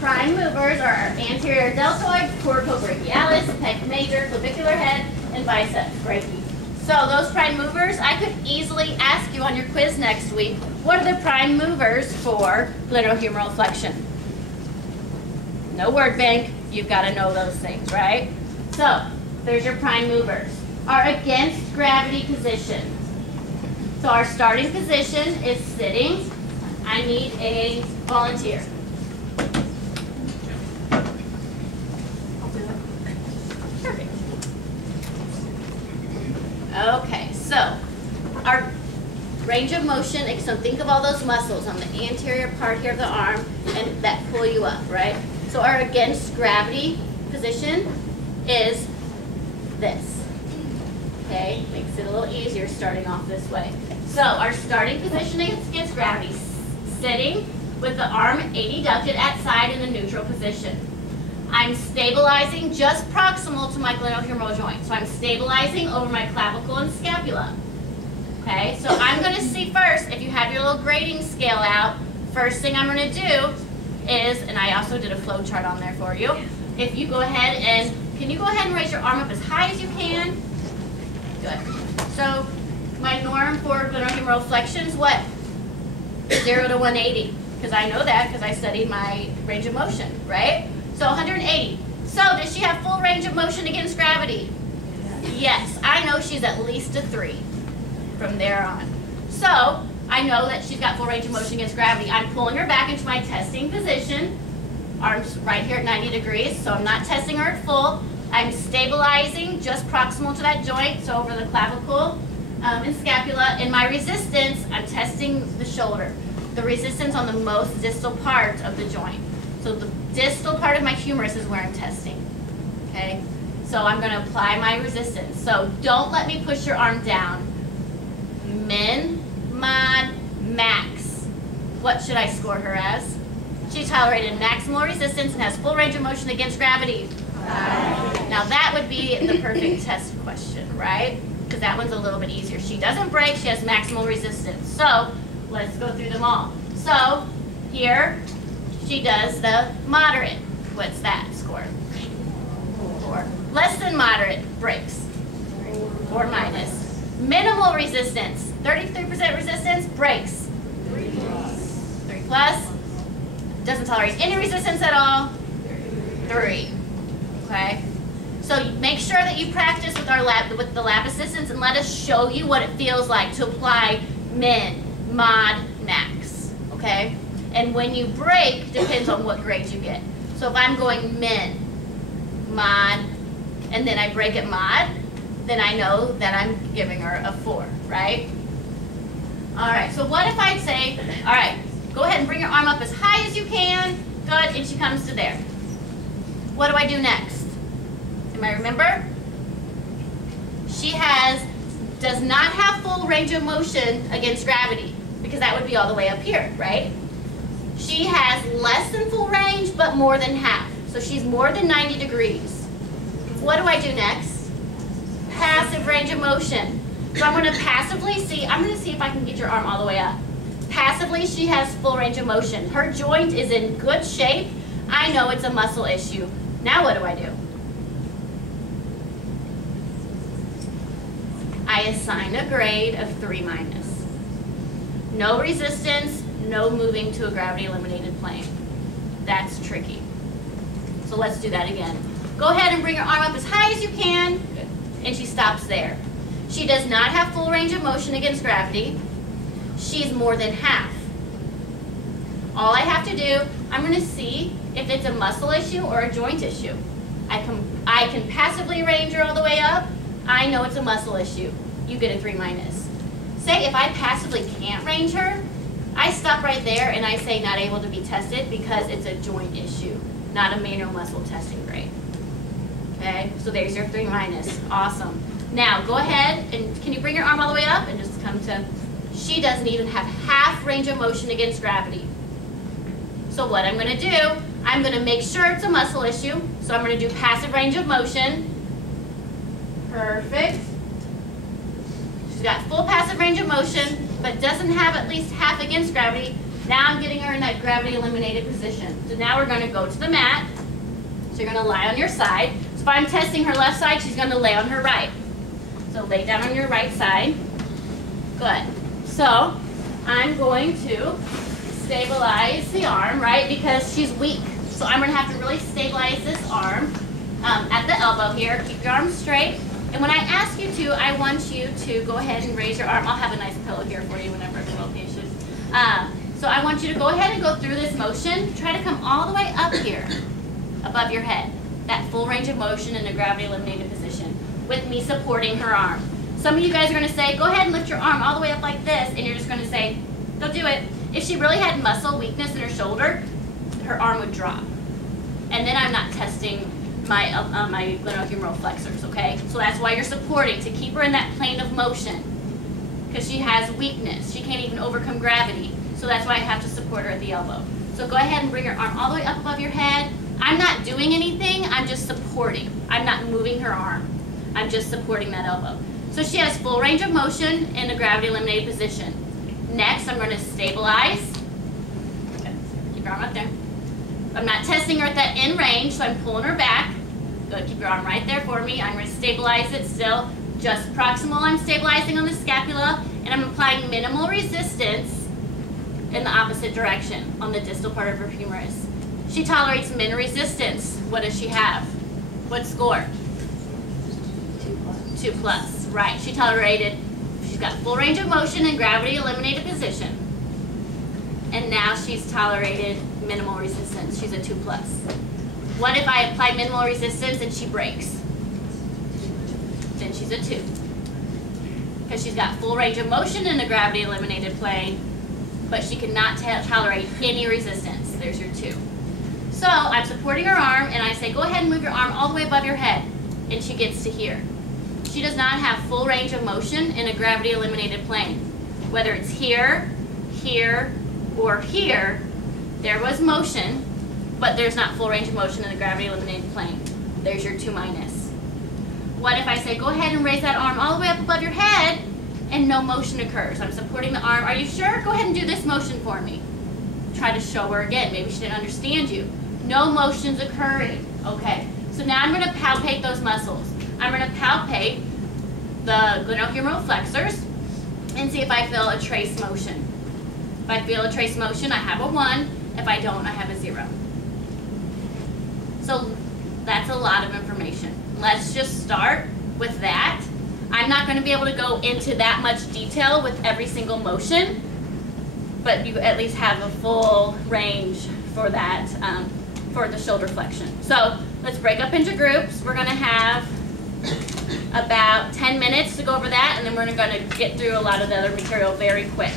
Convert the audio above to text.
prime movers are our anterior deltoid, coracobrachialis, pec major, clavicular head, and biceps brachii. So those prime movers, I could easily ask you on your quiz next week, what are the prime movers for glenohumeral flexion? No word bank, you've got to know those things, right? So there's your prime movers. Our against gravity position. So our starting position is sitting. I need a volunteer. Perfect. Okay, so our range of motion, so think of all those muscles on the anterior part here of the arm and that pull you up, right? So our against gravity position is this. Okay, makes it a little easier starting off this way. So our starting position against gravity, sitting with the arm adducted at side in the neutral position. I'm stabilizing just proximal to my glenohumeral joint. So I'm stabilizing over my clavicle and scapula. Okay, so I'm going to see first, if you have your little grading scale out, first thing I'm going to do is, and I also did a flow chart on there for you, if you go ahead and, can you go ahead and raise your arm up as high as you can? Good. So my norm for glenohumeral flexion is what? 0 to 180. Because I know that because I studied my range of motion, right? So 180. So does she have full range of motion against gravity? Yes. I know she's at least a 3 from there on. So I know that she's got full range of motion against gravity. I'm pulling her back into my testing position. Arms right here at 90 degrees, so I'm not testing her at full. I'm stabilizing just proximal to that joint, so over the clavicle and scapula. In my resistance, I'm testing the shoulder. The resistance on the most distal part of the joint. So the distal part of my humerus is where I'm testing, okay? So I'm gonna apply my resistance. So don't let me push your arm down. Min, mod, max. What should I score her as? She tolerated maximal resistance and has full range of motion against gravity. Now that would be the perfect test question, right? Because that one's a little bit easier. She doesn't break, she has maximal resistance. So let's go through them all. So here, she does the moderate. What's that score? 4. Less than moderate, breaks. 4 minus. Minimal resistance, 33% resistance, breaks. 3 plus. Doesn't tolerate any resistance at all. 3. Okay? So make sure that you practice with with the lap assistance and let us show you what it feels like to apply min, mod, max. Okay? And when you break, depends on what grade you get. So if I'm going min, mod, and then I break at mod, then I know that I'm giving her a 4, right? All right, so what if I say, all right, go ahead and bring your arm up as high as you can. Good, and she comes to there. What do I do next? Anybody remember? She does not have full range of motion against gravity because that would be all the way up here, right? She has less than full range, but more than half. So she's more than 90 degrees. What do I do next? Passive range of motion. So I'm going to passively see, I'm going to see if I can get your arm all the way up. Passively, she has full range of motion. Her joint is in good shape. I know it's a muscle issue. Now what do I do? I assign a grade of 3 minus. No resistance, no moving to a gravity eliminated plane. That's tricky. So let's do that again. Go ahead and bring your arm up as high as you can, and she stops there. She does not have full range of motion against gravity. She's more than half. All I have to do, I'm going to see if it's a muscle issue or a joint issue. I can passively range her all the way up. I know it's a muscle issue. You get a 3 minus. Say if I passively can't range her, I stop right there and I say not able to be tested because it's a joint issue, not a manual muscle testing grade. Okay, so there's your 3 minus. Awesome. Now go ahead and can you bring your arm all the way up and just come to, she doesn't even have half range of motion against gravity. So what I'm going to do, I'm going to make sure it's a muscle issue. So I'm going to do passive range of motion. Perfect. She's got full passive range of motion, but doesn't have at least half against gravity. Now I'm getting her in that gravity eliminated position. So now we're going to go to the mat. So you're going to lie on your side. So if I'm testing her left side, she's going to lay on her right. So lay down on your right side. Good. So I'm going to stabilize the arm, right, because she's weak. So I'm going to have to really stabilize this arm at the elbow here. Keep your arm straight. And when I ask you to, I want you to go ahead and raise your arm. I'll have a nice pillow here for you whenever it's well patient. So I want you to go ahead and go through this motion. Try to come all the way up here, above your head. That full range of motion in a gravity eliminated position with me supporting her arm. Some of you guys are going to say, go ahead and lift your arm all the way up like this, and you're just going to say, go do it. If she really had muscle weakness in her shoulder, her arm would drop. And then I'm not testing my glenohumeral flexors, okay? So that's why you're supporting, to keep her in that plane of motion, because she has weakness. She can't even overcome gravity. So that's why I have to support her at the elbow. So go ahead and bring your arm all the way up above your head. I'm not doing anything, I'm just supporting. I'm not moving her arm. I'm just supporting that elbow. So she has full range of motion in a gravity eliminated position. Next, I'm going to stabilize. Okay. Keep your arm up there. I'm not testing her at that end range, so I'm pulling her back. Good, keep your arm right there for me. I'm going to stabilize it still. Just proximal, I'm stabilizing on the scapula, and I'm applying minimal resistance in the opposite direction on the distal part of her humerus. She tolerates min resistance. What does she have? What score? 2+. 2+, right. She's got full range of motion in gravity eliminated position. And now she's tolerated minimal resistance. She's a 2+. What if I apply minimal resistance and she breaks? Then she's a 2. Because she's got full range of motion in the gravity eliminated plane, but she cannot tolerate any resistance. There's your 2. So I'm supporting her arm, and I say, go ahead and move your arm all the way above your head. And she gets to here. She does not have full range of motion in a gravity eliminated plane. Whether it's here, here, or here, there was motion, but there's not full range of motion in the gravity eliminated plane. There's your 2-. What if I say, go ahead and raise that arm all the way up above your head, and no motion occurs? I'm supporting the arm. Are you sure? Go ahead and do this motion for me. Try to show her again. Maybe she didn't understand you. No motion's occurring. Okay, so now I'm going to palpate those muscles. I'm going to palpate the glenohumeral flexors and see if I feel a trace motion. If I feel a trace motion, I have a 1. If I don't, I have a 0. So that's a lot of information. Let's just start with that. I'm not going to be able to go into that much detail with every single motion, but you at least have a full range for that, for the shoulder flexion. So let's break up into groups. We're going to have about 10 minutes to go over that, and then we're going to get through a lot of the other material very quick.